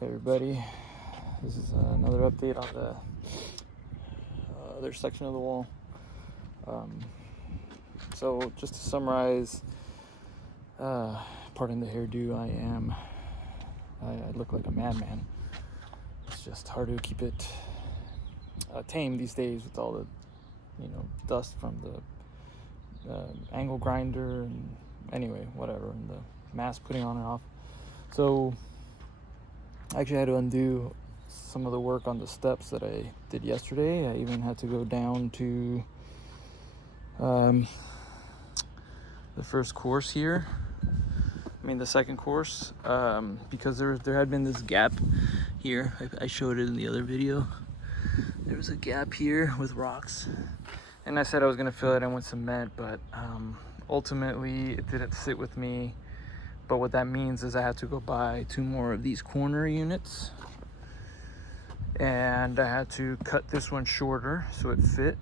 Hey everybody, this is another update on the other section of the wall. So just to summarize, pardon the hairdo, I look like a madman. It's just hard to keep it tame these days with all the dust from the angle grinder and anyway whatever, and the mask putting on and off. So I actually had to undo some of the work on the steps that I did yesterday. I even had to go down to the first course here. The second course, because there had been this gap here. I showed it in the other video. There was a gap here with rocks, and I said I was gonna fill it in with cement, but ultimately it didn't sit with me. But what that means is I had to go buy 2 more of these corner units, and I had to cut this one shorter so it fit.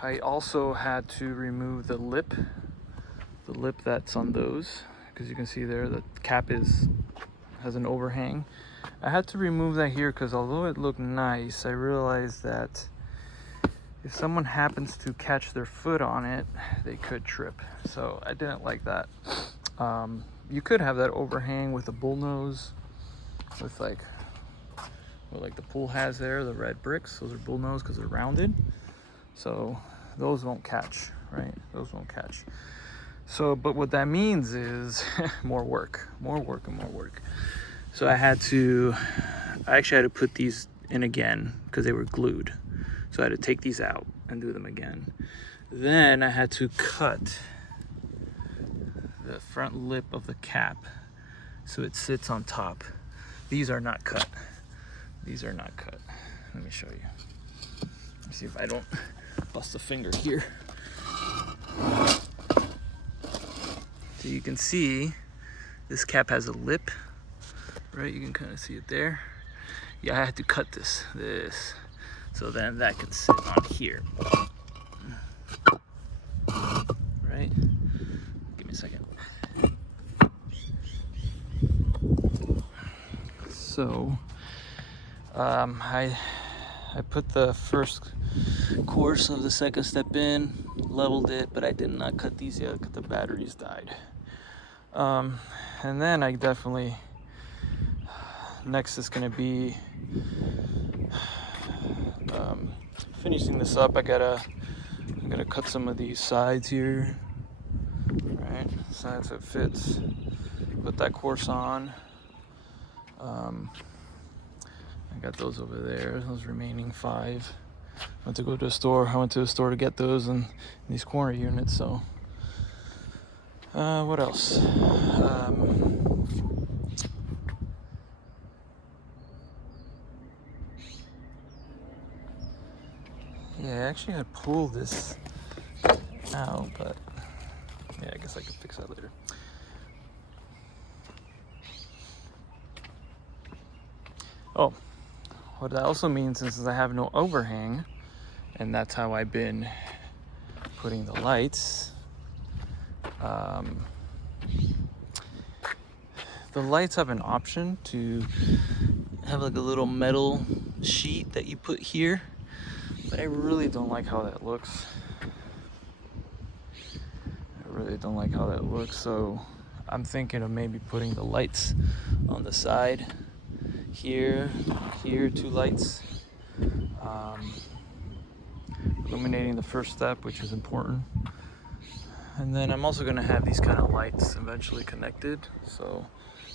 I also had to remove the lip that's on those, because you can see there the cap has an overhang. I had to remove that here because although it looked nice, I realized that if someone happens to catch their foot on it, they could trip. So I didn't like that. You could have that overhang with a bullnose, with like the pool has there, the red bricks. Those are bullnose because they're rounded. So those won't catch, right? Those won't catch. So, but what that means is more work. So I actually had to put these in again because they were glued. So I had to take these out and do them again. Then I had to cut the front lip of the cap so it sits on top. These are not cut. Let me show you. Let me see if I don't bust a finger here. So you can see this cap has a lip, right? You can kind of see it there. Yeah, I had to cut this, so then that can sit on here, right? Give me a second. So I put the first course of the second step in, leveled it, but I did not cut these yet because the batteries died. And then I definitely, next is going to be finishing this up. I'm gonna cut some of these sides here, right? Sides that fits. Put that course on. I got those over there. Those remaining 5. I went to the store to get those and these corner units. So, what else? Yeah, I actually had pulled this out, but yeah, I guess I could fix that later. Oh, what that also means is I have no overhang, and that's how I've been putting the lights. The lights have an option to have like a little metal sheet that you put here, but I really don't like how that looks. So I'm thinking of maybe putting the lights on the side here 2 lights, illuminating the first step, which is important. And then I'm also going to have these kind of lights eventually connected. So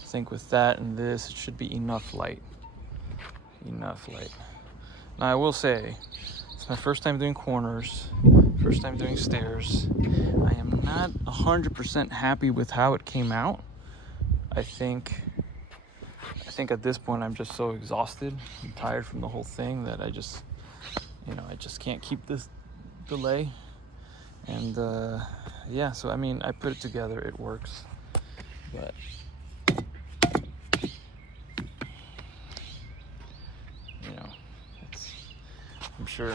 I think with that and this, it should be enough light. Now I will say, it's my first time doing corners, first time doing stairs. I am not 100% happy with how it came out. I think at this point I'm just so exhausted and tired from the whole thing that I just can't keep this delay. And yeah, so I put it together, it works, but I'm sure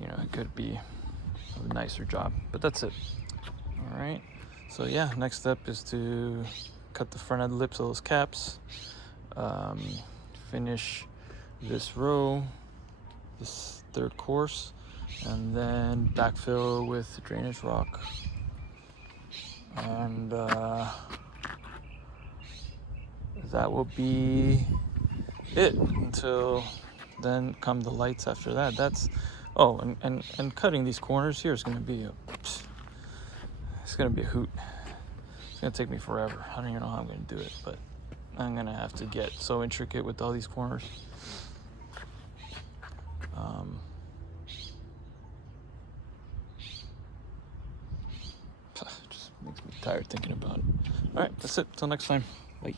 it could be a nicer job, but that's it. All right, So yeah, next step is to cut the front of the lips of those caps, finish this row, this third course, and then backfill with drainage rock. And that will be it until then come the lights after that. That's and cutting these corners here is gonna be it's gonna be a hoot. It's gonna take me forever. I don't even know how I'm gonna do it, but I'm gonna have to get so intricate with all these corners. Just makes me tired thinking about it. All right, that's it. Till next time. Bye.